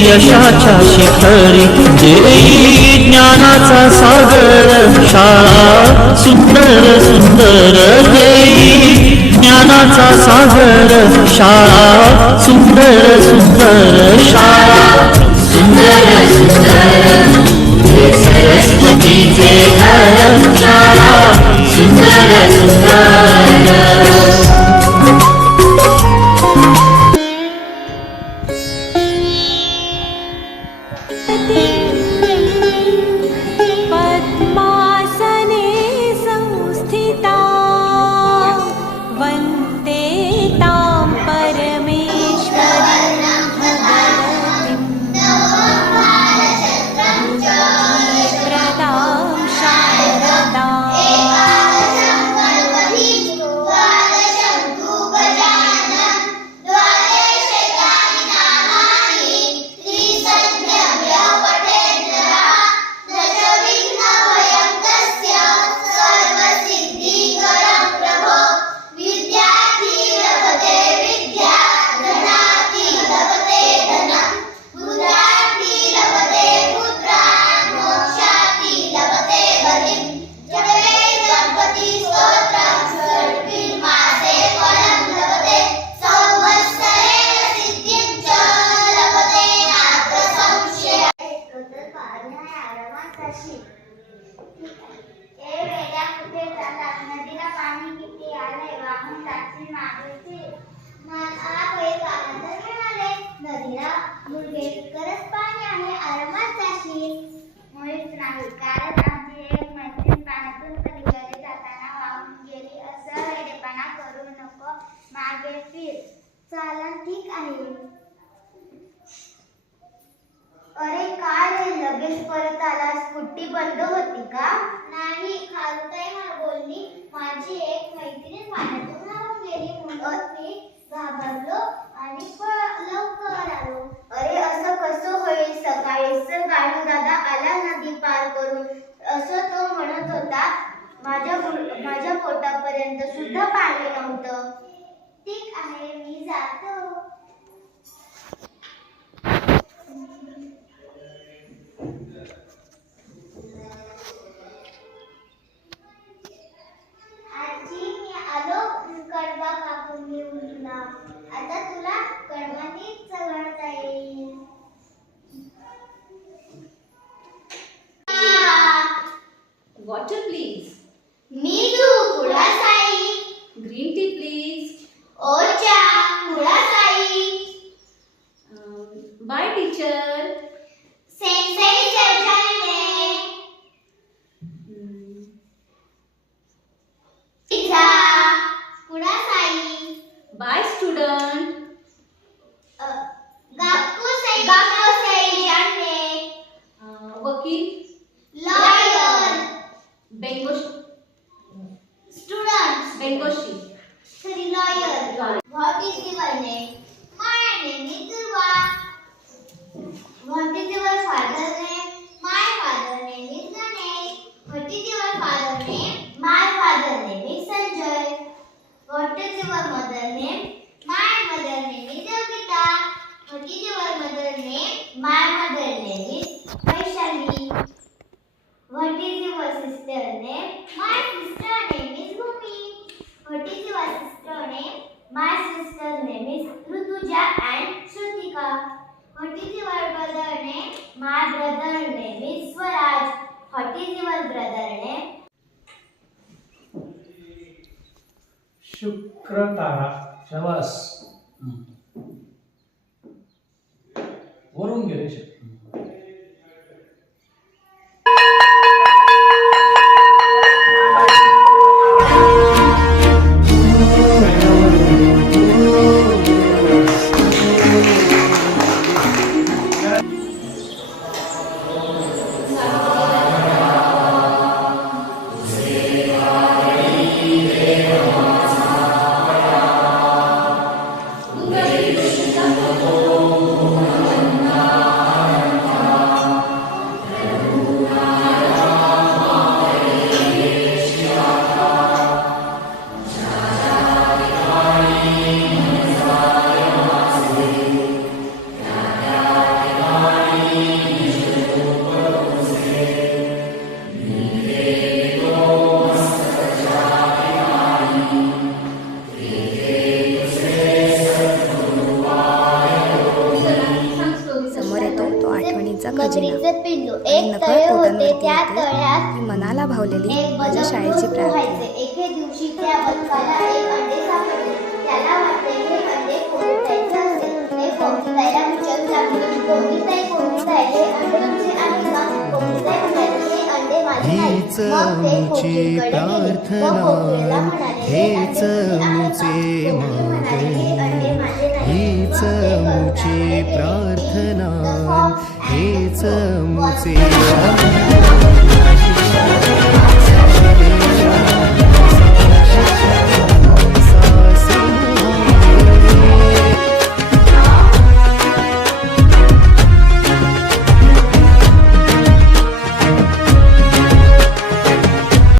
यशाच्या शिखरी देई ज्ञानाचा सागर शाळा सुंदर सुंदर देई ज्ञानाचा सागर शाळा सुंदर सुंदर शाळा. सुंदर सुंदर सरस्वतीचे घर शाळा. सुंदर सुंदर नदीला पाणी किती आलंय? वाहून जातील मागेचे. मला बैल आनंद मिळाले नदीला मुलगे पाणी आहे आरामात जाशील. मुळीच नाही कारण आमची एक मैत्रीण पाण्यातून पलीकडे जाताना वाहून गेली. असं हेडेपणा करू नको मागे फिर. चालन ठीक आहे. अरे काय रे? लगेच परत आला स्कूटी बंद होती का? नाही खारुताई मला बोलली. माझी एक मैत्रीण पाण्यातून वाहून गेली म्हणून मी घाबरलो आणि लवकर आलो. अरे असं कसं होईल? सकाळीच गाडू दादा आला नदी पार करून. असं तो म्हणत होता. माझ्या माझ्या पोटापर्यंत सुद्धा पाणी नव्हतं. ठीक आहे मी जातो. Bem coxinha. Pooja and Shrutika. What is your brother name? My brother name is Swaraj. What is your brother name? शुक्रतारा शबास वरून गेले ही मनाला भावलेली एक माझ्या शाळेची प्रार्थना. एके दिवशी त्या बदकाला एक अंडे सापडले. त्याला वाटले हे अंडे कोणत्याचे असेल? ते कोणताईला विचारू लागले कोणताई कोणताई हे अंडे तुमचे आहे का? कोणताई म्हणाली हे अंडे माझे नाही हीच मग ते मुची कोकिळेकडे गेले. व कोकिळेला म्हणाले हे हेच अंडे तुमचे आहे का? हीच मुची प्रार्थना हेच मुचे